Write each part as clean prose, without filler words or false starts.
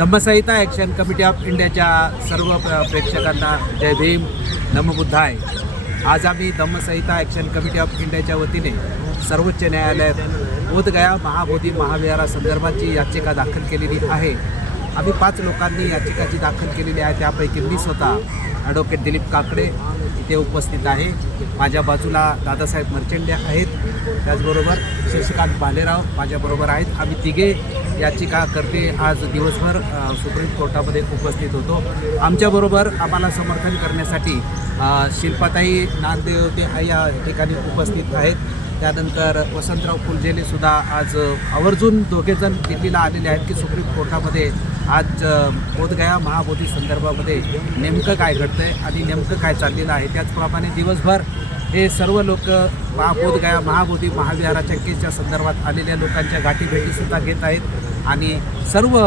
धम्मसंहिता action committee of इंडियाच्या सर्व प्रेक्षकांना जय भीम, नमो बुद्धाय। आज आम्ही धम्मसंहिता ॲक्शन कमिटी ऑफ इंडियाच्या वतीने सर्वोच्च न्यायालयात बोधगया महाबोधी महाविहारासंदर्भाची याचिका दाखल केलेली आहे। आम्ही 5 लोकांनी याचिका जी दाखल केलेली आहे त्यापैकी मी स्वतः ॲडव्होकेट दिलीप काकडे इथे उपस्थित आहे। माझ्या बाजूला दादासाहेब मर्चेंडे आहेत, त्याचबरोबर शशिकांत भालेराव माझ्याबरोबर आहेत। आम्ही तिघे याचिकाकर्ते आज दिवसभर सुप्रीम कोर्टामध्ये उपस्थित होतो। आमच्याबरोबर आम्हाला समर्थन करण्यासाठी शिल्पाताई नागदेव ते या ठिकाणी उपस्थित आहेत। त्यानंतर वसंतराव फुलझेलेसुद्धा आज आवर्जून दोघेजण दिल्लीला आलेले आहेत की सुप्रीम कोर्टामध्ये आज बोधगया महाबोधी संदर्भामध्ये नेमकं काय घडतं आहे आणि नेमकं काय चाललेलं आहे। त्याचप्रमाणे दिवसभर हे सर्व लोक बोधगया महाबोधी महाविहाराच्या केसच्या संदर्भात आलेल्या लोकांच्या गाठीभेटीसुद्धा घेत आहेत आणि सर्व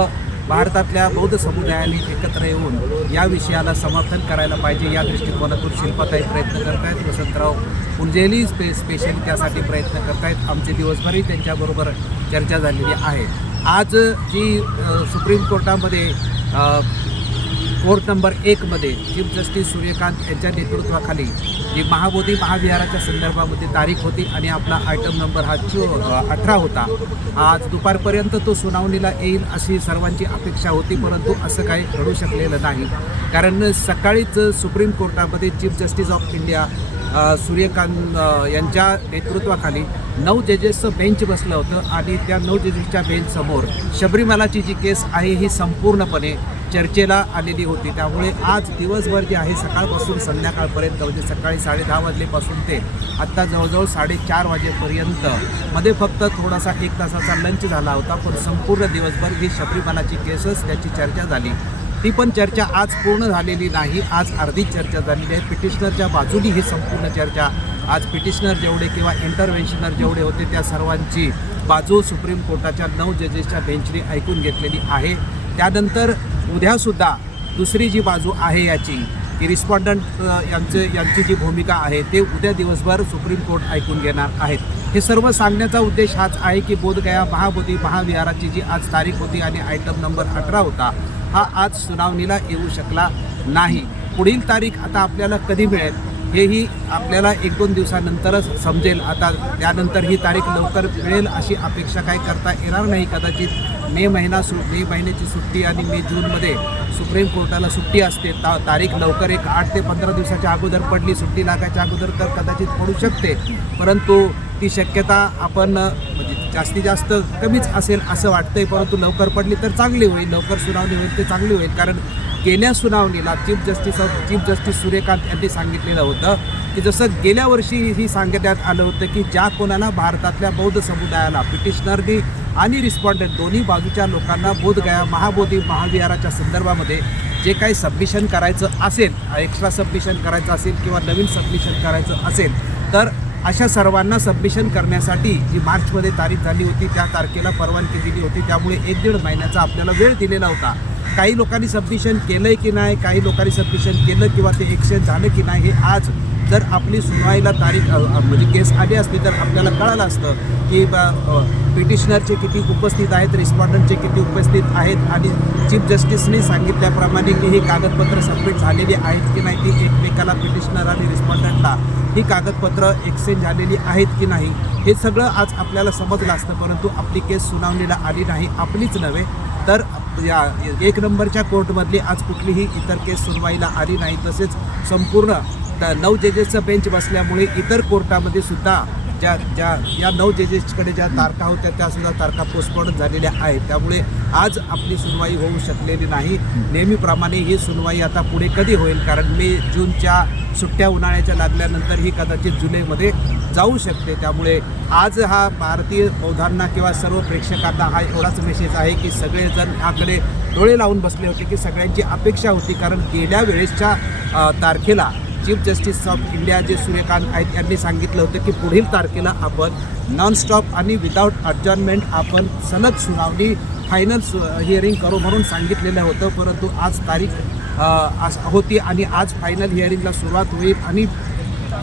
भारतातल्या बौद्ध समुदायाने एकत्र येऊन या विषयाला समर्थन करायला पाहिजे या दृष्टिकोनातून शिल्पाताई प्रयत्न करत आहेत। वसंतराव फुलझेले स्पेशली त्यासाठी प्रयत्न करत आहेत। आमचे दिवसभरही त्यांच्याबरोबर चर्चा झालेली आहे। आज जी सुप्रीम कोर्टामध्ये कोर्ट नंबर 1 मध्ये चीफ जस्टिस सूर्यकांत यांच्या नेतृत्वाखाली जी महाबोधी महाविहाराच्या संदर्भामध्ये तारीख होती आणि आपला आयटम नंबर हा 18 होता। आज दुपारपर्यंत तो सुनावणीला येईल अशी सर्वांची अपेक्षा होती, परंतु असं काही घडू शकलेलं नाही। कारण सकाळीच सुप्रीम कोर्टामध्ये chief justice of India Suryakant यांच्या नेतृत्वाखाली 9 जजेसचं बेंच बसलं होतं आणि त्या 9 जजेसच्या बेंचसमोर शबरीमालाची जी केस आहे ही संपूर्णपणे चर्चेला आलेली होती। त्यामुळे आज दिवसभर जे आहे सकाळपासून संध्याकाळपर्यंत म्हणजे सकाळी 10:30 वाजल्यापासून ते आत्ता जवळजवळ 4:30 वाजेपर्यंत मध्ये फक्त थोडासा 1 तासाचा लंच झाला होता, पण संपूर्ण दिवसभर ही शबरीमालाची केसच त्याची चर्चा झाली। ती पण चर्चा आज पूर्ण झालेली नाही, आज अर्धी चर्चा झालेली आहे। पिटिशनरच्या बाजूनी ही संपूर्ण चर्चा आज पिटिशनर जेवढे किंवा इंटरव्हेन्शनर जेवढे होते त्या सर्वांची बाजू सुप्रीम कोर्टाच्या 9 जजेसच्या बेंचने ऐकून घेतलेली आहे। त्यानंतर उद्यासुद्धा दुसरी जी बाजू आहे याची की रिस्पॉन्डंट यांची जी भूमिका आहे ते उद्या दिवसभर सुप्रीम कोर्ट ऐकून घेणार आहेत। हे सर्व सांगण्याचा उद्देश हाच आहे की बोधगया महाबोधी महाविहाराची जी आज तारीख होती आणि आयटम नंबर 18 होता हा आज सुनावणीला येऊ शकला नाही। पुढील तारीख आता आपल्याला कधी मिळेल हेही आपल्याला 1-2 दिवसानंतरच समजेल। आता त्यानंतर ही तारीख लवकर मिळेल अशी अपेक्षा काही करता येणार नाही। कदाचित मे महिन्याची सुट्टी आणि जूनमध्ये सुप्रीम कोर्टाला सुट्टी असते, तारीख लवकर एक 8 ते 15 दिवसाच्या अगोदर पडली, सुट्टी लागायच्या अगोदर तर कदाचित पडू शकते, परंतु ती शक्यता आपण म्हणजे जास्तीत जास्त कमीच असेल असं वाटतंय। परंतु लवकर पडली तर चांगली होईल, लवकर सुनावणी होईल ते चांगली होईल। कारण गेल्या सुनावणीला चीफ जस्टिस सूर्यकांत यांनी सांगितलेलं होतं की जसं गेल्या वर्षी ही सांगण्यात आलं होतं की ज्या कोणाला भारतातल्या बौद्ध समुदायाला पिटिशनरनी आणि रिस्पॉन्डंट दोन्ही बाजूच्या लोकांना बोधगया महाबोधी महाविहाराच्या संदर्भामध्ये जे काही सबमिशन करायचं असेल, एक्स्ट्रा सबमिशन करायचं असेल किंवा नवीन सबमिशन करायचं असेल तर अशा सर्वांना सबमिशन करण्यासाठी जी मार्चमध्ये तारीख झाली होती त्या तारखेला परवानगी दिली होती। त्यामुळे 1-1.5 महिन्याचा आपल्याला वेळ दिलेला होता। काही लोकांनी सबमिशन केलं आहे की नाही, काही लोकांनी सबमिशन केलं किंवा ते एक्सचेंज झालं की नाही हे आज जर आपली सुनवाईला तारीख म्हणजे केस आली असती तर आपल्याला कळालं असतं की पिटिशनरचे किती उपस्थित आहेत, रिस्पॉन्डंटचे किती उपस्थित आहेत आणि चीफ जस्टिसने सांगितल्याप्रमाणे की ही कागदपत्र सबमिट झालेली आहेत की नाही, ती एकमेकाला पिटिशनर आणि रिस्पॉन्डंटला ही कागदपत्र एक्सचेंज झालेली आहेत की नाही हे सगळं आज आपल्याला समजलं असतं। परंतु आपली केस सुनावणीला आली नाही, आपलीच नव्हे तर या 1 नंबरच्या कोर्टमधली आज कुठलीही इतर केस सुनवाईला आली नाही। तसेच संपूर्ण 9 जजेसचं बेंच बसल्यामुळे इतर कोर्टामध्ये सुद्धा या 9 जजेसकडे ज्या तारखा होत्या त्यासुद्धा तारखा पोस्टपोन झालेल्या आहेत। त्यामुळे आज आपली सुनवाई होऊ शकलेली नाही। नेहमीप्रमाणे ही सुनवाई आता पुढे कधी होईल, कारण जूनच्या सुट्ट्या उन्हाळ्याच्या लागल्यानंतर ही कदाचित जुलैमध्ये जाऊ शकते। त्यामुळे आज हा भारतीय बौद्धांना किंवा सर्व प्रेक्षकांना हा एवढाच मेसेज आहे की सगळेजण ह्याकडे डोळे लावून बसले होते की सगळ्यांची अपेक्षा होती, कारण गेल्या वेळेसच्या तारखेला चीफ जस्टिस ऑफ इंडिया जे सूर्यकांत आहेत यांनी सांगितलं होतं की पुढील तारखेला आपण नॉनस्टॉप आणि विदाऊट अडजॉर्नमेंट आपण सलग सुनावणी फायनल हिअरिंग करू म्हणून सांगितलेलं होतं। परंतु आज तारीख आज होती आणि आज फायनल हिअरिंगला सुरुवात होईल आणि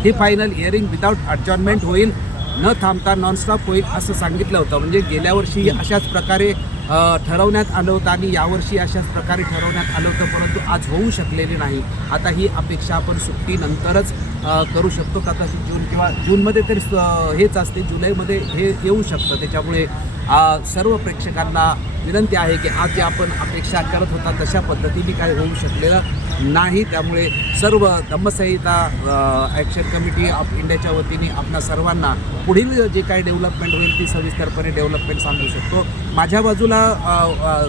ही फायनल हिअरिंग विदाऊट अडजॉर्नमेंट होईल, न थांबता नॉनस्टॉप होईल असं सांगितलं होतं। म्हणजे गेल्या वर्षी अशाच प्रकारे ठरवण्यात आलं होतं आणि यावर्षी अशाच प्रकारे ठरवण्यात आलं होतं, परंतु आज होऊ शकलेले नाही. आता ही अपेक्षा आपण सुट्टीनंतरच करू शकतो. कदाचित जून किंवा जूनमध्ये तरी हेच असते, जुलैमध्ये हे येऊ शकतं. त्याच्यामुळे सर्व प्रेक्षकांना विनंती आहे की आज जे आपण अपेक्षा करत होता तशा पद्धतीने काही होऊ शकलेलं नाही. त्यामुळे सर्व धम्मसंहिता ॲक्शन कमिटी ऑफ इंडियाच्या वतीने आपणा सर्वांना पुढील जे काही डेव्हलपमेंट होईल ती सविस्तरपणे डेव्हलपमेंट सांगू शकतो. माझ्या बाजूला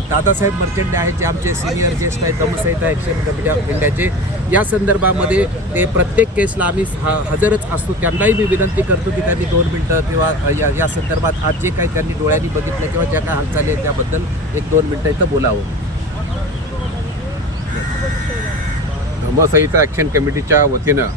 दादासाहेब मर्चंडे आहेत, जे आमचे सिनियर ज्येष्ठ आहेत धम्मसंहिता ॲक्शन कमिटी ऑफ इंडियाचे. या संदर्भामध्ये ते प्रत्येक केसला आम्ही हजरच असतो. त्यांनाही मी विनंती करतो की त्यांनी 2 मिनटं किंवा या संदर्भात आज जे काही त्यांनी डोळ्यांनी बघितलं किंवा ज्या काही हालचाली आहेत त्याबद्दल 1-2 मिनटं इथं बोलावं. धम्मसंहिता ॲक्शन कमिटीच्या वतीनं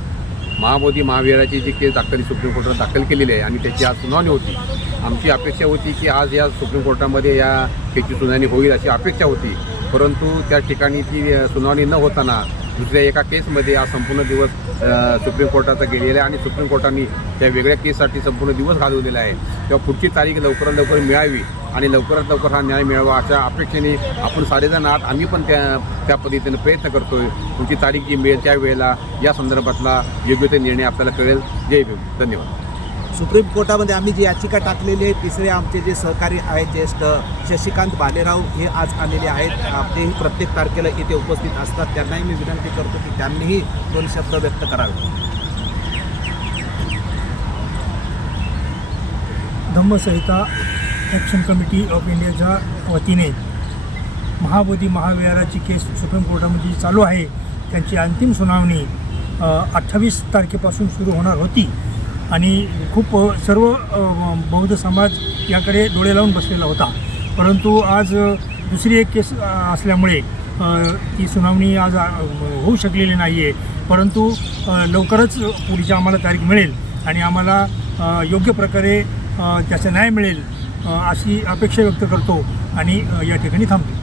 महाबोधी महावीराची जी केस सुप्रीम कोर्टात दाखल केलेली आहे आणि त्याची आज सुनावणी होती. आमची अपेक्षा होती की आज या सुप्रीम कोर्टामध्ये या केसची सुनावणी होईल अशी अपेक्षा होती, परंतु त्या ठिकाणी ती सुनावणी न होताना दुसऱ्या एका केसमध्ये आज संपूर्ण दिवस सुप्रीम कोर्टाचा गेलेला आहे आणि सुप्रीम कोर्टाने त्या वेगळ्या केससाठी संपूर्ण दिवस घालवलेला आहे. तेव्हा पुढची तारीख लवकरात लवकर मिळावी आणि लवकरात लवकर हा न्याय मिळावा अशा अपेक्षेने आपण सारेजण आहात. आम्ही पण त्या पद्धतीने प्रयत्न करतो आहे. पुढची तारीख जी मिळेल त्यावेळेला या संदर्भातला योग्य ते निर्णय आपल्याला कळेल. जय भीम. धन्यवाद. सुप्रीम कोर्टामध्ये आम्ही जी याचिका टाकलेली आहे, तिसरे आमचे जे सहकारी आहेत ज्येष्ठ शशिकांत भालेराव हे आज आलेले आहेत. तेही प्रत्येक तारखेला इथे उपस्थित असतात. त्यांनाही मी विनंती करतो की त्यांनीही 2 शब्द व्यक्त करावे. धम्मसंहिता ॲक्शन कमिटी ऑफ इंडियाच्या वतीने महाबोधी महाविहाराची केस सुप्रीम कोर्टामध्ये जी चालू आहे त्यांची अंतिम सुनावणी 28 तारखेपासून सुरू होणार होती आणि खूप सर्व बौद्ध समाज याकडे डोळे लावून बसलेला होता. परंतु आज दुसरी एक केस असल्यामुळे ती सुनावणी आज होऊ शकलेली नाही आहे. परंतु लवकरच पुढची आम्हाला तारीख मिळेल आणि आम्हाला योग्य प्रकारे त्याचा न्याय मिळेल अशी अपेक्षा व्यक्त करतो आणि या ठिकाणी थांबतो.